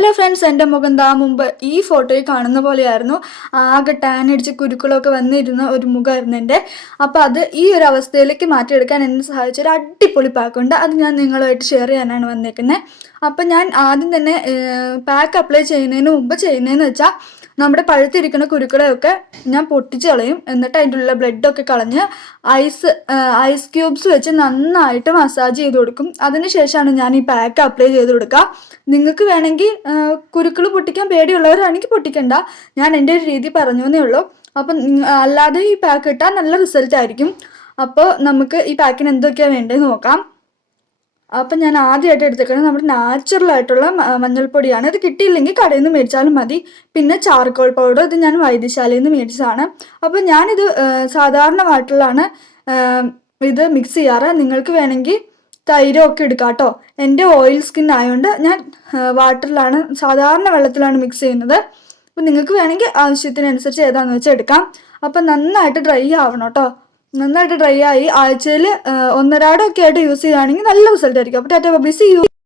Hello friends, എൻ്റെ മുഖം ദാ മുമ്പ് ഈ ഫോട്ടോയിൽ കാണുന്ന പോലെയായിരുന്നു. ആകെ ടാൻ അടിച്ച് കുരുക്കളൊക്കെ വന്നിരുന്ന ഒരു മുഖമായിരുന്നു എൻ്റെ. അപ്പോൾ അത് ഈ ഒരു അവസ്ഥയിലേക്ക് മാറ്റിയെടുക്കാൻ എന്നെ സഹായിച്ച ഒരു അടിപൊളി പാക്കുണ്ട്. അത് ഞാൻ നിങ്ങളുമായിട്ട് ഷെയർ ചെയ്യാനാണ് വന്നേക്കുന്നത്. അപ്പം ഞാൻ ആദ്യം തന്നെ പാക്ക് അപ്ലൈ ചെയ്യുന്നതിന് മുമ്പ് ചെയ്യുന്നതെന്ന് വെച്ചാൽ നമ്മുടെ പഴുത്തിരിക്കുന്ന കുരുക്കളെയൊക്കെ ഞാൻ പൊട്ടിച്ച് കളയും. എന്നിട്ട് അതിൻ്റെ ഉള്ള ബ്ലഡൊക്കെ കളഞ്ഞ് ഐസ് ക്യൂബ്സ് വെച്ച് നന്നായിട്ട് മസാജ് ചെയ്ത് കൊടുക്കും. അതിനുശേഷമാണ് ഞാൻ ഈ പാക്ക് അപ്ലൈ ചെയ്ത് കൊടുക്കുക. നിങ്ങൾക്ക് വേണമെങ്കിൽ കുരുക്കൾ പൊട്ടിക്കാൻ പേടിയുള്ളവരാണെങ്കിൽ പൊട്ടിക്കണ്ട. ഞാൻ എൻ്റെ ഒരു രീതി പറഞ്ഞു എന്നേ ഉള്ളൂ. അപ്പം അല്ലാതെ ഈ പാക്ക് ഇട്ടാൽ നല്ല റിസൾട്ട് ആയിരിക്കും. അപ്പോൾ നമുക്ക് ഈ പാക്കിന് എന്തൊക്കെയാണ് വേണ്ടതെന്ന് നോക്കാം. അപ്പം ഞാൻ ആദ്യമായിട്ട് എടുത്തേക്കുന്നത് നമ്മുടെ നാച്ചുറലായിട്ടുള്ള മഞ്ഞൾപ്പൊടിയാണ്. ഇത് കിട്ടിയില്ലെങ്കിൽ കടയിൽ നിന്ന് മേടിച്ചാലും മതി. പിന്നെ ചാർക്കോൾ പൗഡർ, ഇത് ഞാൻ വൈദ്യശാലയിൽ നിന്ന് മേടിച്ചതാണ്. അപ്പം ഞാനിത് സാധാരണമായിട്ടുള്ളതാണ് ഇത് മിക്സ് ചെയ്യാറ്. നിങ്ങൾക്ക് വേണമെങ്കിൽ തൈരൊക്കെ എടുക്കാം കേട്ടോ. എൻ്റെ ഓയിൽ സ്കിൻ ആയതുകൊണ്ട് ഞാൻ വാട്ടറിലാണ്, സാധാരണ വെള്ളത്തിലാണ് മിക്സ് ചെയ്യുന്നത്. അപ്പം നിങ്ങൾക്ക് വേണമെങ്കിൽ ആവശ്യത്തിനനുസരിച്ച് ഏതാണെന്ന് വെച്ചാൽ എടുക്കാം. അപ്പം നന്നായിട്ട് ഡ്രൈ ആവണം കേട്ടോ. നന്നായിട്ട് ഡ്രൈ ആയി ആഴ്ചയിൽ ഒന്നരാടമൊക്കെ ആയിട്ട് യൂസ് ചെയ്യുകയാണെങ്കിൽ നല്ല റിസൾട്ട് ആയിരിക്കും. അപ്പോൾ ടാറ്റ ബൈ, സീ യു.